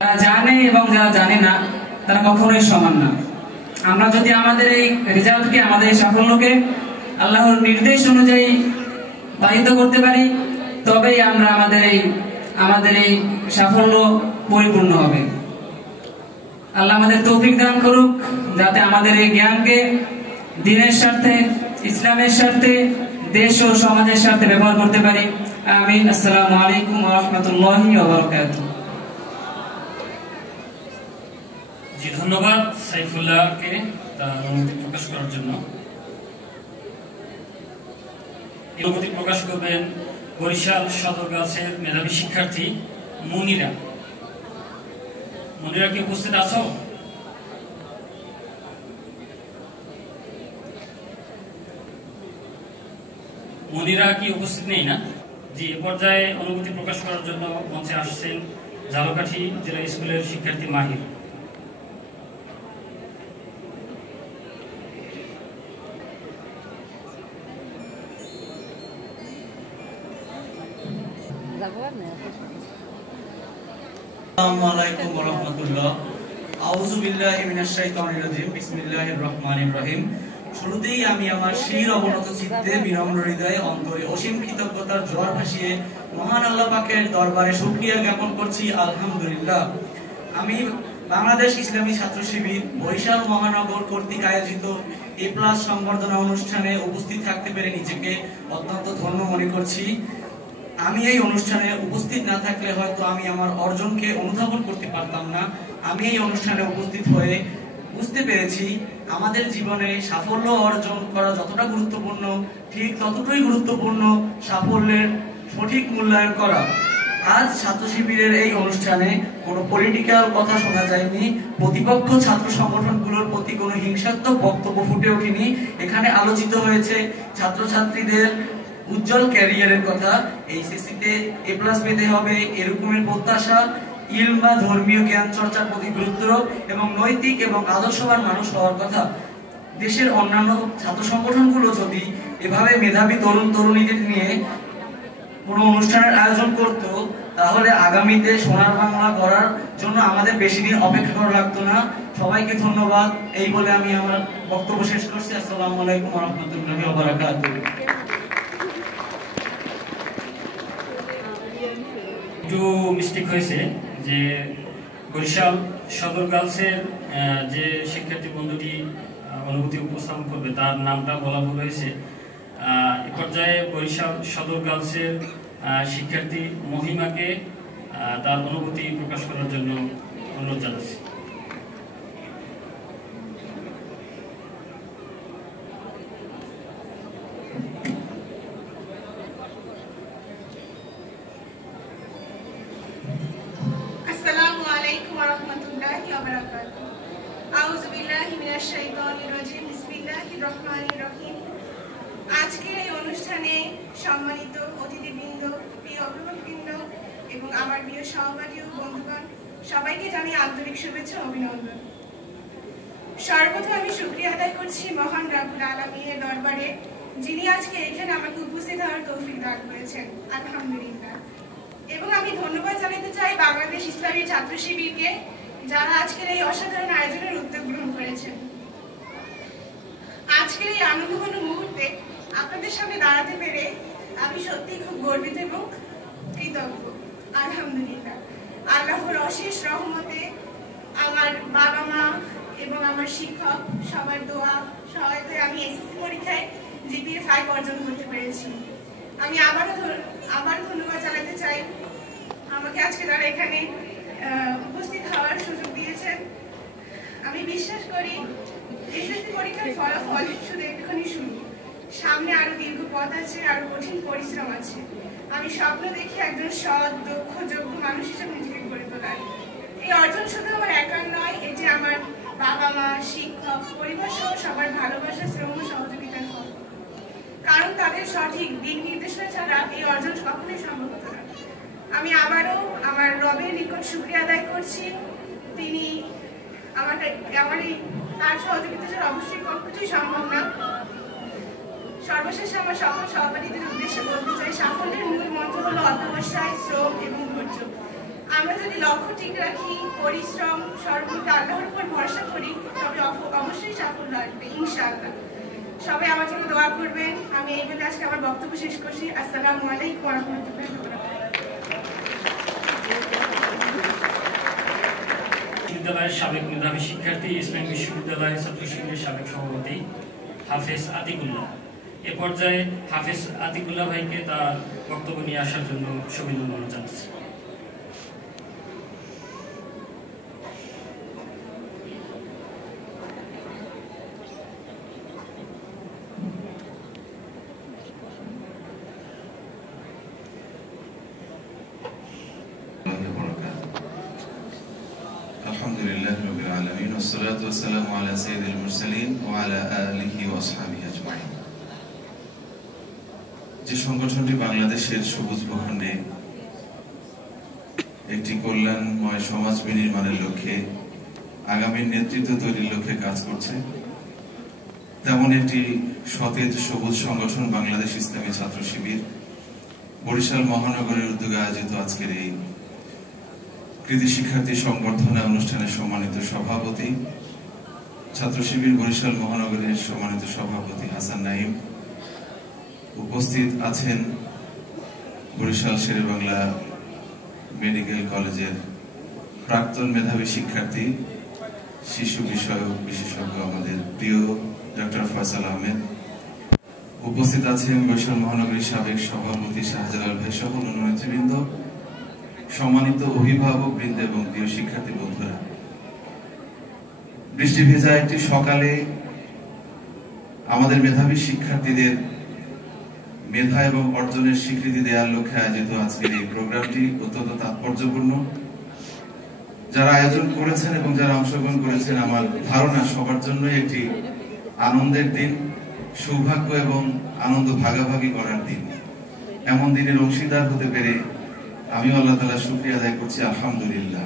যারা জানে এবং যারা জানে না তারা কখনোই সমান না। আমরা যদি আমাদের এই রেজাল্টকে, আমাদের এই সাফল্যকে আল্লাহর নির্দেশ অনুযায়ী পালিত করতে পারি, তবেই আমরা আমাদের এই সাফল্য পরিপূর্ণ হবে। আল্লাহ আমাদের তৌফিক দান করুক যাতে আমাদের এই জ্ঞানকে দ্বীনের স্বার্থে, ইসলামের স্বার্থে, দেশ ও সমাজের স্বার্থে ব্যবহার করতে পারি। আমিন। আসসালামু আলাইকুম ওয়া রাহমাতুল্লাহি ওয়া বারাকাতুহু। জি, ধন্যবাদ সাইফুল্লাহকে তার অনুমতি প্রকাশ করার জন্য। অনুমতি প্রকাশ করবেন বরিশাল সদর গাছের মেধাবী শিক্ষার্থী মুনিরা। মুনিরা কি উপস্থিত আছো? মুনিরা কি উপস্থিত নেই না? জি, এ পর্যায়ে অনুমতি প্রকাশ করার জন্য মঞ্চে আসছেন ঝালকাঠি জেলা স্কুলের শিক্ষার্থী মাহির। আসসালামু আলাইকুম ওয়া রাহমাতুল্লাহ। আউযু বিল্লাহি মিনাশ শাইতানির রাজিম। বিসমিল্লাহির রহমানির রহিম। শুরুতেই আমি আমার শির অবনত চিত্তে, বিনম্র হৃদয়ে, অন্তরে অসীম কৃতজ্ঞতার জোয়ার ভাসিয়ে মহান আল্লাহ পাকের দরবারে শুকরিয়া জ্ঞাপন করছি, আলহামদুলিল্লাহ। আমি বাংলাদেশ ইসলামী ছাত্র শিবির বরিশাল মহানগর কর্তৃক আয়োজিত এ+ সংবর্ধনা অনুষ্ঠানে উপস্থিত থাকতে পেরে নিজেকে অত্যন্ত ধন্য মনে করছি। আমি এই অনুষ্ঠানে উপস্থিত না থাকলে হয়তো আমি আমার অর্জনকে অনুধাবন করতে পারতাম না। আমি এই অনুষ্ঠানে উপস্থিত হয়ে বুঝতে পেরেছি আমাদের জীবনে সাফল্য অর্জন করা যতটা গুরুত্বপূর্ণ, ঠিক ততটাই গুরুত্বপূর্ণ সাফল্যের সঠিক মূল্যায়ন করা। আজ ছাত্র শিবিরের এই অনুষ্ঠানে কোনো পলিটিক্যাল কথা শোনা যায়নি, প্রতিপক্ষ ছাত্র সংগঠনগুলোর প্রতি কোনো হিংসাত্মক বক্তব্য ফুটে ওঠেনি। এখানে আলোচিত হয়েছে ছাত্রছাত্রীদের উজ্জ্বল ক্যারিয়ারের কথা, এইচএসসিতে এ+ পেতে হবে এরকমের প্রত্যাশা, ইলম বা ধর্মীয় জ্ঞান চর্চার প্রতি গুরুত্ব এবং নৈতিক এবং আদর্শবান মানুষ হওয়ার কথা। দেশের অন্যান্য ছাত্র সংগঠনগুলো যদি এভাবে মেধাবী তরুণ তরুণীদের নিয়ে কোনো অনুষ্ঠানের আয়োজন করত, তাহলে আগামীতে সোনার বাংলা গড়ার জন্য আমাদের বেশি দিন অপেক্ষা করা লাগতো না। সবাইকে ধন্যবাদ। এই বলে আমি আমার বক্তব্য শেষ করছি। আসসালামু আলাইকুম ওয়া রাহমাতুল্লাহি ওয়া বারাকাতুহু। একটু মিস্টেক হয়েছে যে বরিশাল সদর গার্লসের যে শিক্ষার্থী বন্ধুটি অনুভূতি উপস্থাপন করবে তার নামটা বলা ভুল হয়েছে। এ পর্যায়ে বরিশাল সদর গার্লসের শিক্ষার্থী মহিমাকে তার অনুভূতি প্রকাশ করার জন্য অনুরোধ জানাচ্ছি। আজকের এই অনুষ্ঠানে সম্মানিত অতিথিবৃন্দ, প্রিয় অভিভাবকবৃন্দ এবং আমার প্রিয় সহপাঠী ও বন্ধুগণ, সবাইকে জানাই আন্তরিক শুভেচ্ছা ও অভিনন্দন। সর্বপ্রথম আমি শুকরিয়া আদায় করছি মহান রাব্বুল আলামিনের দরবারে, যিনি আজকে এখানে আমাকে উপস্থিত হওয়ার তৌফিক দান করেছেন, আলহামদুলিল্লাহ। এবং আমি ধন্যবাদ জানাতে চাই বাংলাদেশ ইসলামী ছাত্র শিবিরকে, যারা আজকের এই অসাধারণ আয়োজনের উদ্যোগ গ্রহণ করেছেন। আজকের এই আনন্দঘন মুহূর্তে আপনাদের সামনে দাঁড়াতে পেরে আমি সত্যিই খুব গর্বিত এবং কৃতজ্ঞ, আলহামদুলিল্লাহ। আল্লাহর অশেষ রহমতে আমার বাবা মা এবং আমার শিক্ষক সবার দোয়া সহায়তায় আমি এসএসসি পরীক্ষায় জিপিএ 5 অর্জন করতে পেরেছি। আমি আবার ধন্যবাদ জানাতে চাই আমাকে আজকে যারা এখানে উপস্থিত হওয়ার সুযোগ দিয়েছেন। আমি বিশ্বাস করি এসএসসি পরীক্ষার ফলাফল শুধু একটুখানি শুরু, সামনে আরো দীর্ঘ পথ আছে, আরো কঠিন পরিশ্রম আছে। আমি স্বপ্ন দেখি একজন সৎ, দক্ষ, যোগ্য মানুষ হিসেবে নিজেকে গড়ে তোলার। এই অর্জন শুধু আমার একার নয়, এটি আমার বাবা মা, শিক্ষক, পরিবার সহ সবার ভালোবাসা, শ্রম ও সহযোগিতার ফল। কারণ তাদের সঠিক দিক নির্দেশনা ছাড়া এই অর্জন কখনোই সম্ভব হতো না। আমি আবারও আমার রবের নিকট শুকরিয়া আদায় করছি। তিনি তার সহযোগিতা ছাড়া অবশ্যই কিছুই সম্ভব না। সর্বশেষে আমার সকল সহপাঠীদের উদ্দেশ্যে বলতে চাই, সাফল্যের মূল মন্ত্র হলো অধ্যবসায়, শ্রম এবং ধৈর্য। আমরা যদি লক্ষ্য ঠিক রাখি, পরিশ্রম, সর্বদা আল্লাহর উপর ভরসা করি, তবে অবশ্যই সাফল্য আসবে ইনশাআল্লাহ। সবাই আমার জন্য দোয়া করবেন। আমি এই বলে আজকে আমার বক্তব্য শেষ করছি। আসসালামু আলাইকুম ওয়া রাহমাতুল্লাহি ওয়া বারাকাতুহু। বিদ্যালয়ের সাবেক মেধাবী শিক্ষার্থী, ইসলামী বিশ্ববিদ্যালয়ের ছাত্র শিবিরের সাবেক সভাপতি হাফেজ আতিকুল্লাহ। এ পর্যায়ে হাফেজ আতিকুল্লাহ ভাইকে তার বক্তব্য নিয়ে আসার জন্য সবিনয় অনুরোধ জানাচ্ছি। আলহামদুলিল্লাহ রাব্বিল আলামিন ওয়াসসালাতু ওয়াসসালামু আলা সাইয়্যিদিল মুরসালিন ওয়া আলা আলিহি ওয়া আসহাবিহি আজমাইন। যে সংগঠনটি বাংলাদেশের সবুজ ভূখণ্ডে একটি কল্যাণময় সমাজ বিনির্মাণের লক্ষ্যে, আগামীর নেতৃত্ব তৈরির লক্ষ্যে কাজ করছে, তেমন একটি সতেজ সবুজ সংগঠন বাংলাদেশ ইসলামী ছাত্র শিবির বরিশাল মহানগরের উদ্যোগে আয়োজিত আজকের এই কৃতি শিক্ষার্থী সংবর্ধনা অনুষ্ঠানের সম্মানিত সভাপতি, ছাত্র শিবির বরিশাল মহানগরের সম্মানিত সভাপতি হাসান নাঈম, উপস্থিত আছেন বরিশাল শেরেবাংলা মেডিকেল কলেজের প্রাক্তন মেধাবী শিক্ষার্থী, শিশু বিষয়ক বিশেষজ্ঞ আমাদের প্রিয় ডক্টর ফয়সাল আহমেদ, উপস্থিত আছেন বরিশাল মহানগরীর সাবেক সভাপতি শাহজালাল ভাই সহ অন্যান্য নেতৃবৃন্দ, সম্মানিত অভিভাবক বৃন্দ এবং প্রিয় শিক্ষার্থী বন্ধুরা। বৃষ্টি ভেজা একটি সকালে আমাদের মেধাবী শিক্ষার্থীদের মেধা এবং অর্জনের স্বীকৃতি দেওয়ার লক্ষ্যে আয়োজিত আজকের এই প্রোগ্রামটি অত্যন্ত তাৎপর্যপূর্ণ। যারা আয়োজন করেছেন এবং যারা অংশগ্রহণ করেছেন, আমার ধারণা সবার জন্যই একটি আনন্দের দিন, সৌভাগ্য এবং আনন্দ ভাগাভাগি করার দিন। এমন দিনের অংশীদার হতে পেরে আমিও আল্লাহ তাআলার শুকরিয়া আদায় করছি, আলহামদুলিল্লাহ।